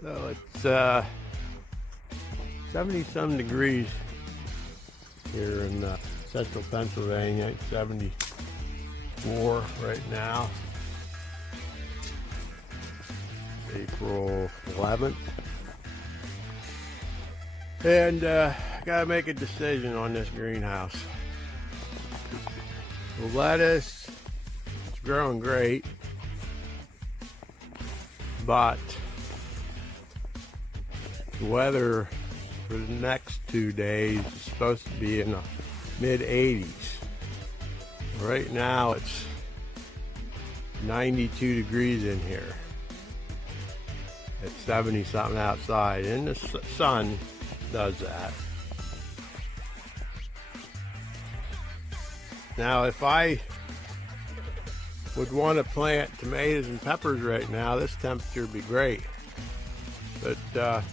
So it's 70 some degrees here in central Pennsylvania. It's 74 right now. April 11th. And I gotta make a decision on this greenhouse. The lettuce, it's growing great, but the weather for the next 2 days is supposed to be in the mid 80s. Right now it's 92 degrees in here. It's 70 something outside, and the sun does that. Now if I would want to plant tomatoes and peppers right now, this temperature would be great. But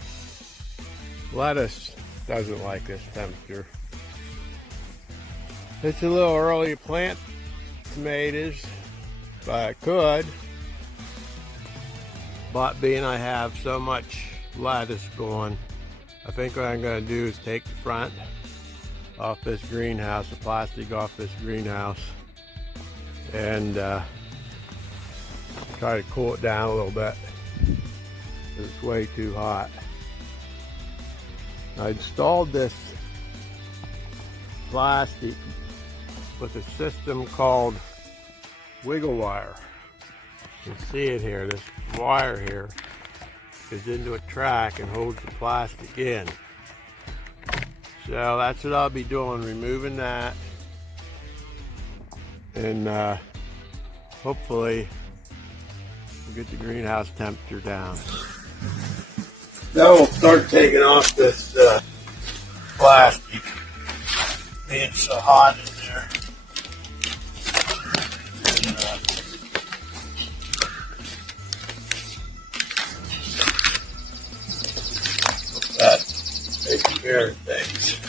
lettuce doesn't like this temperature. It's a little early to plant tomatoes, but I could. But being I have so much lettuce going, I think what I'm going to do is take the front off this greenhouse, the plastic off this greenhouse, and try to cool it down a little bit. It's way too hot. I installed this plastic with a system called wiggle wire. You can see it here. This wire here goes into a track and holds the plastic in. So that's what I'll be doing, removing that, and hopefully we'll get the greenhouse temperature down. Now we'll start taking off this plastic. Being so hot in there. And, that takes care of things.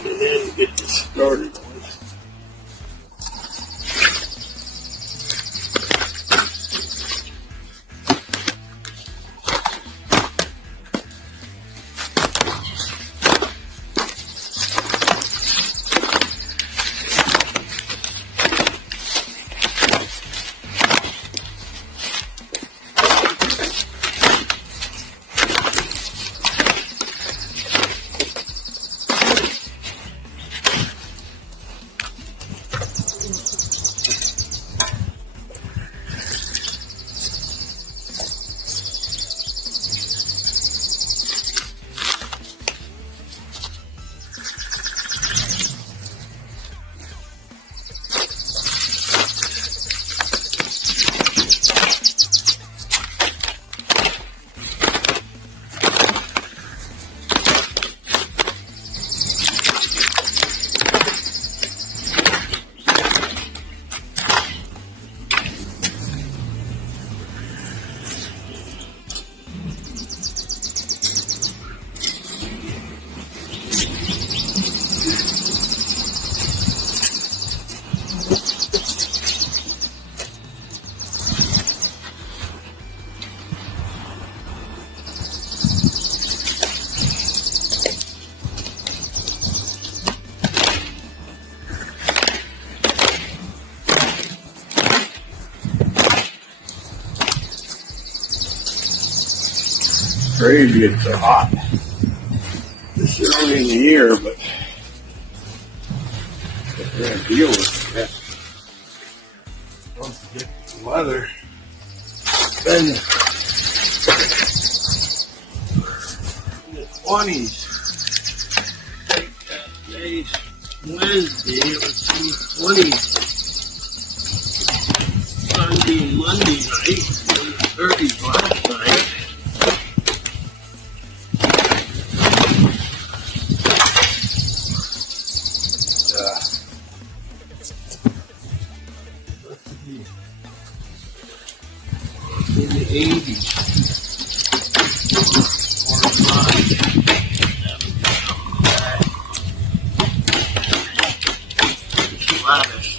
And then get this started. Crazy it's so hot this early in the year, but we're going to deal with it. Once we get the weather been in the 20s. Today's Wednesday, it was in the 20s. Sunday and Monday night, in the 30s last night. In the 80s, 45, lavish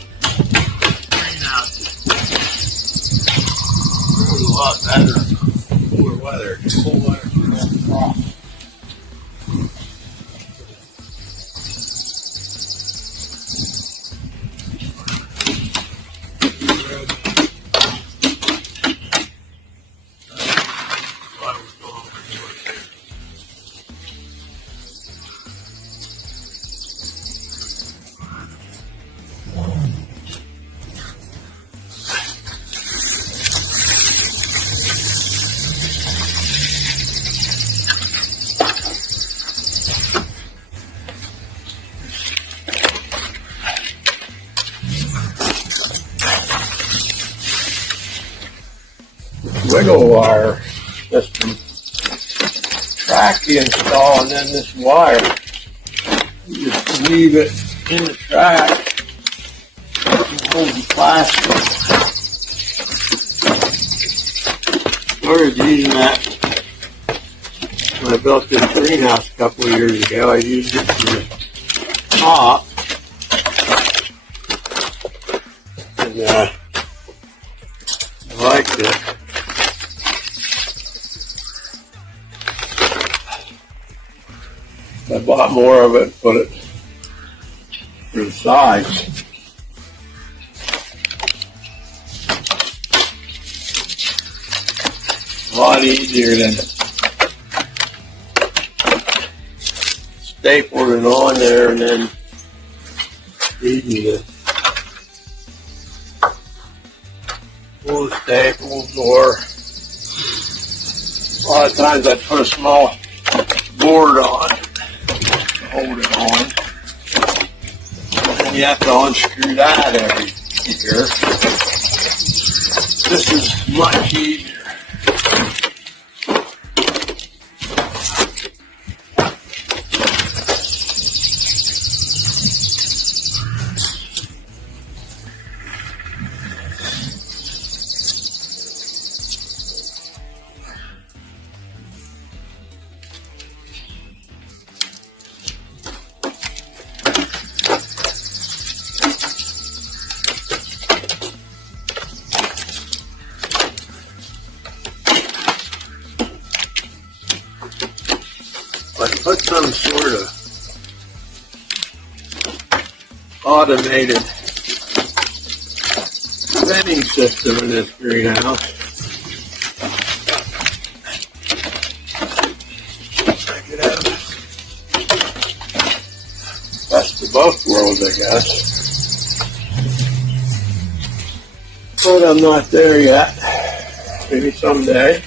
greenhouses. It was a lot better. Cooler weather, cold weather, cold frost. Wiggle wire system. Track you install, and then this wire, you just leave it in the track and hold the plastic. I started using that when I built this greenhouse a couple of years ago. I used it for the top, and I liked it. I bought more of it, put it for the sides. A lot easier than stapling it on there and then easy to pull the staples, or a lot of times I put a small board on. Hold it on, and you have to unscrew that every year. This is much easier. Put some sort of automated venting system in this greenhouse. I could have best of both worlds, I guess. But I'm not there yet. Maybe someday.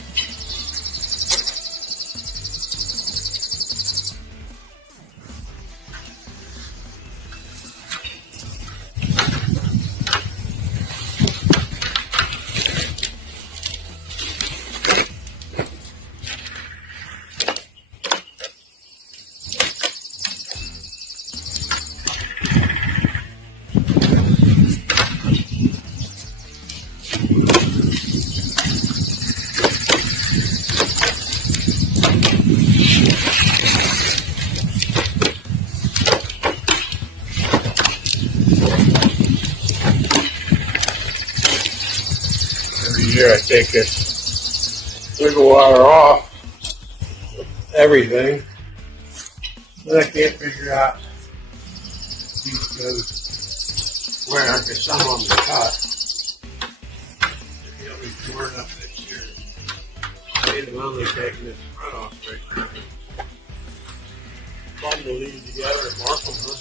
Here I take this wiggle wire off everything, but I can't figure out these goes where, because some of them are cut. Maybe I'll be torn up this year. I'm only taking this front off right now. Bundle these together and mark them, huh?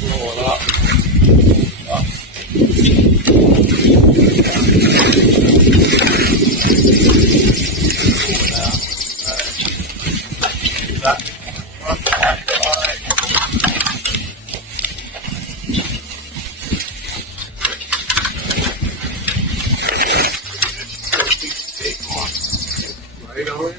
Blowing up. Right on it.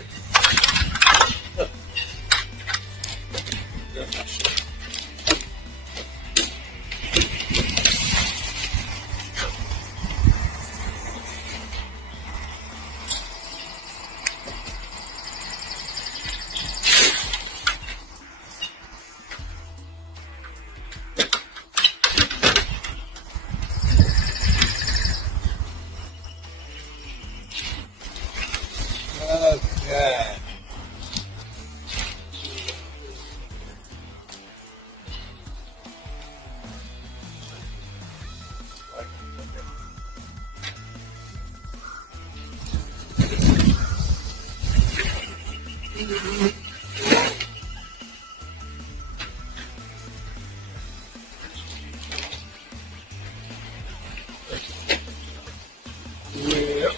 Okay. Yep.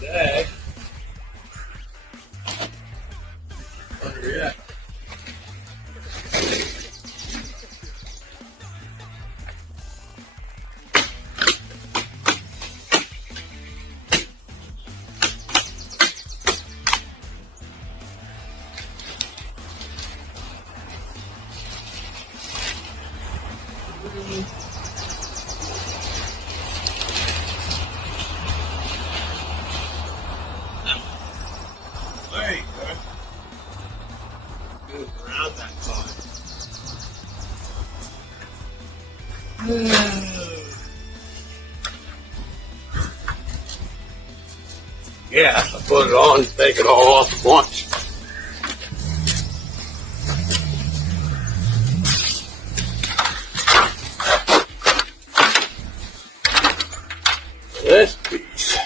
Today, under yet. There you go. Move around that time. Yeah, I put it on and take it all off at once. This piece.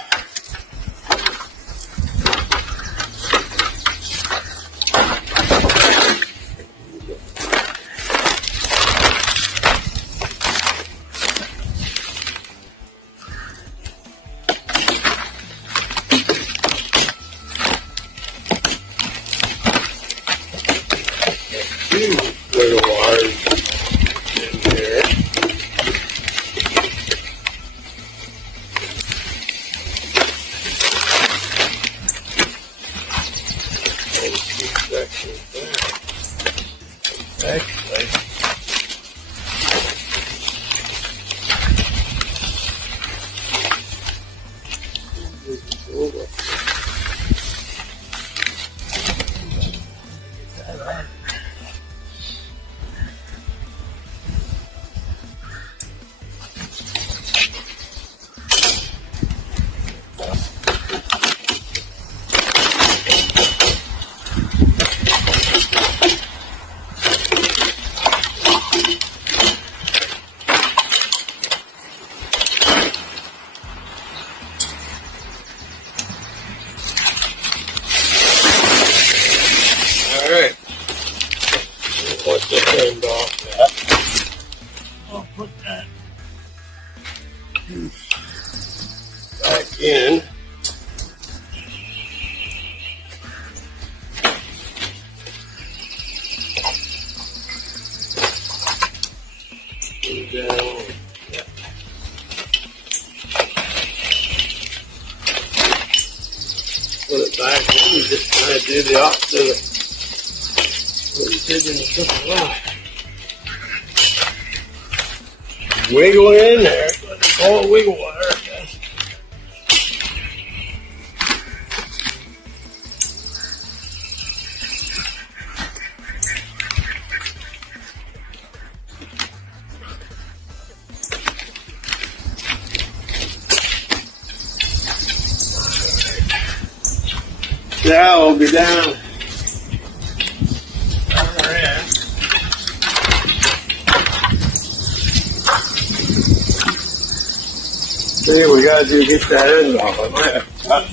Two little wires in there. And two sections there. Actually, over. in. Down. Yeah. Put it back in and just kind of do the opposite of what you did in the simple line. Wiggle it in there. Let's call it wiggle wire. Now we'll be down. See, we got to get that end off. I might have to cut.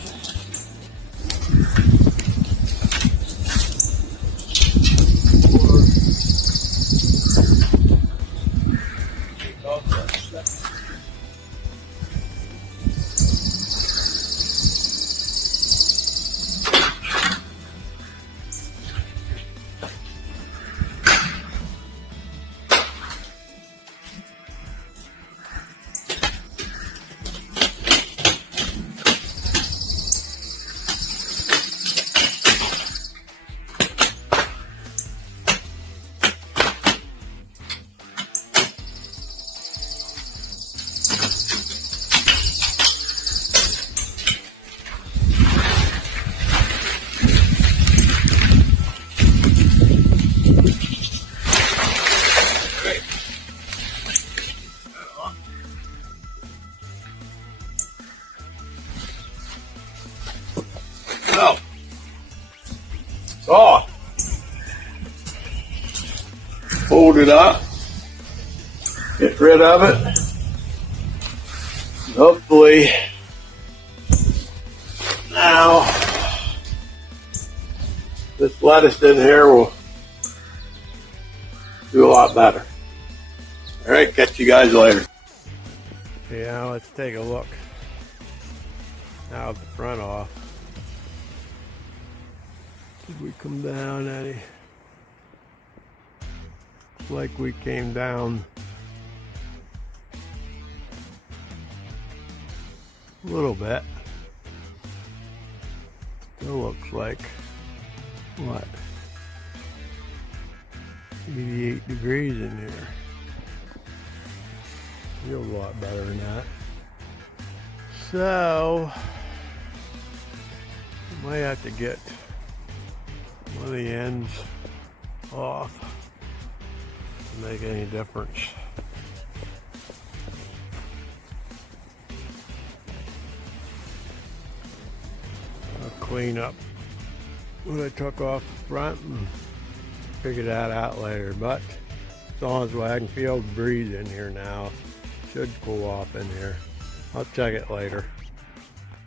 So, fold it up, get rid of it. Hopefully, now this lettuce in here will do a lot better. All right, catch you guys later. Yeah, let's take a look. Now the front off. Did we come down any? Looks like we came down a little bit. Still looks like, what, 88 degrees in here. Feels a lot better than that. So, might have to get one of the ends off to make any difference. I'll clean up what I took off the front and figure that out later, but as long as I can feel the breeze in here now, should cool off in here. I'll check it later.